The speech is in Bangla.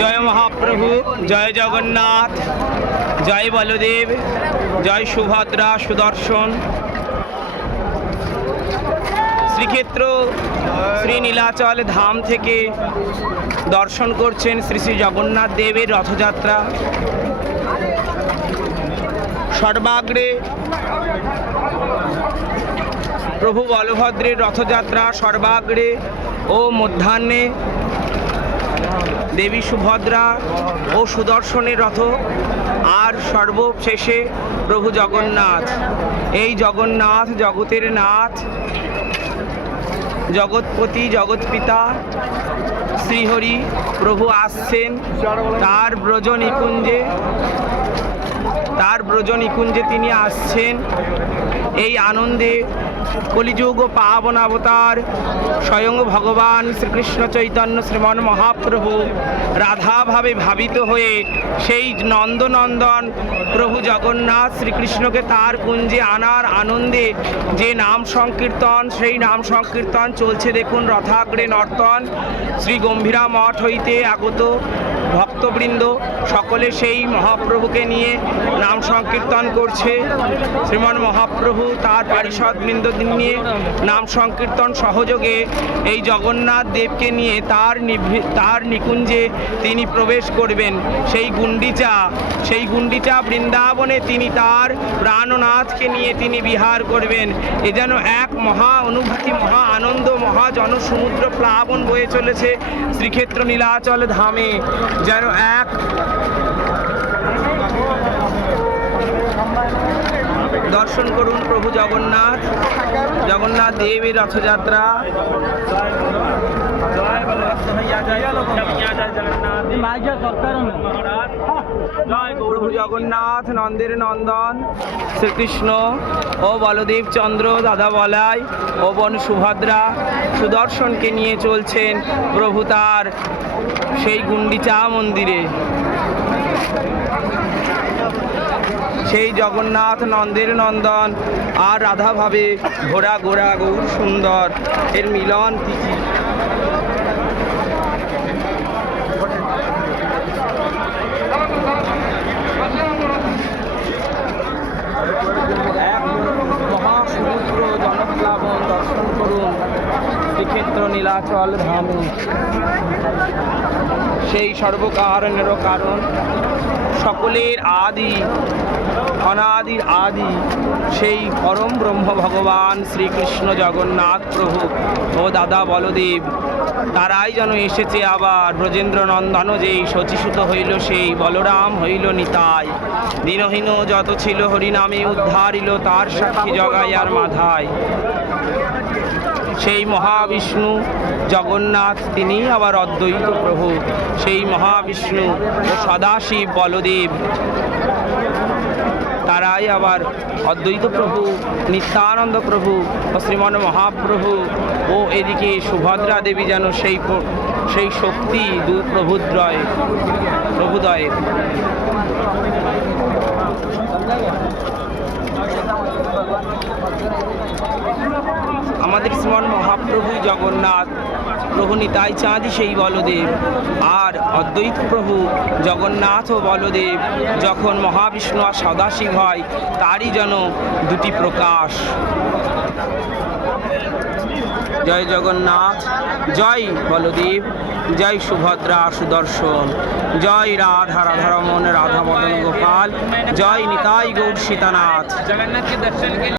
জয় মহাপ্রভু, জয় জগন্নাথ, জয় বলদেব, জয় সুভদ্রা সুদর্শন। শ্রীক্ষেত্র শ্রী নীলাচল ধাম থেকে দর্শন করছেন শ্রী শ্রী জগন্নাথ দেবের রথযাত্রা। সর্বাগ্রে প্রভু বলভদ্রের রথযাত্রা সর্বাগ্রে ও মধ্যাহ্নে দেবী সুভদ্রা ও সুদর্শনের রথ আর সর্বশেষে প্রভু জগন্নাথ। এই জগন্নাথ জগতের নাথ, জগৎপতি, জগৎপিতা, শ্রীহরি প্রভু আসছেন তার ব্রজ নিকুঞ্জে তার ব্রজ নিকুঞ্জে তিনি আসছেন। এই আনন্দে কলিযুগ ও পাবন অবতার স্বয়ং ভগবান শ্রীকৃষ্ণ চৈতন্য শ্রীমন মহাপ্রভু রাধাভাবে ভাবিত হয়ে সেই নন্দনন্দন প্রভু জগন্নাথ শ্রীকৃষ্ণকে তার কুঞ্জে আনার আনন্দে যে নাম সংকীর্তন, সেই নাম সংকীর্তন চলছে। দেখুন, রথাগ্রে নর্তন শ্রী গম্ভীরা মঠ হইতে আগত ভক্তবৃন্দ সকলে সেই মহাপ্রভুকে নিয়ে নাম সংকীর্তন করছে। শ্রীমান মহাপ্রভু তার পারিষদ বৃন্দ নিয়ে নাম সংকীর্তন সহযোগে এই জগন্নাথ দেবকে নিয়ে তার তার নিকুঞ্জে তিনি প্রবেশ করবেন। সেই গুন্ডিচা সেই গুন্ডিচা বৃন্দাবনে তিনি তার প্রাণনাথকে নিয়ে তিনি বিহার করবেন। এ যেন এক মহা অনুভূতি, মহা আনন্দ মহা জনসমুদ্র প্লাবন বয়ে চলেছে শ্রীক্ষেত্র নীলাচল ধামে। যেন এক দর্শন করুন প্রভু জগন্নাথ। জগন্নাথ দেবের রথযাত্রা। জগন্নাথ জয় প্রভু জগন্নাথ, নন্দের নন্দন, শ্রীকৃষ্ণ ও বলদেব চন্দ্র দাদা বলাই ও বন সুভদ্রা সুদর্শনকে নিয়ে চলছেন প্রভু তার সেই গুন্ডিচা মন্দিরে। সেই জগন্নাথ, নন্দের নন্দন আর রাধাভাবে ঘোড়া ঘোড়া গৌর সুন্দর এর মিলন তিথি এক মহাসমুদ্র জনপ্লাবন দর্শন করুন শ্রীক্ষেত্র নীলাচল ধামে। সেই সর্বকারণেরও কারণ সকলের আদি, অনাদির আদি, সেই পরম ব্রহ্ম ভগবান শ্রীকৃষ্ণ জগন্নাথ প্রভু ও দাদা বলদেব তারাই যেন এসেছে আবার। ব্রজেন্দ্র নন্দন যেই শচীসূত হইল, সেই বলরাম হইল নিতাই। দিনহীন যত ছিল হরিনামে উদ্ধারিল, তার সাক্ষী জগাইয়ার মাধায় সেই মহাবিষ্ণু জগন্নাথ তিনি আবার অদ্বৈত প্রভু। সেই মহাবিষ্ণু সদাশিব বলদেব তারাই আবার অদ্বৈত প্রভু, নিত্যানন্দ প্রভু ও শ্রীমন মহাপ্রভু ও এদিকে সুভদ্রা দেবী যেন সেই সেই শক্তি দু প্রভুদ্রয় প্রভুদয়ের। আমাদের শ্রীমন মহাপ্রভু জগন্নাথ। প্রভুনি তাই চাঁদি সেই বলদেব। আর অদ্বৈত প্রভু জগন্নাথ ও বলদেব, যখন মহাবিষ্ণু আর সদাশিব হয়, তারই যেন দুটি প্রকাশ। জয় জগন্নাথ, জয় বলদেব, জয় সুভদ্রা সুদর্শন, জয় রাধা রাধারমন রাধা মদন গোপাল, জয় নিতাই গৌর সীতানাথ। জগন্নাথকে দর্শন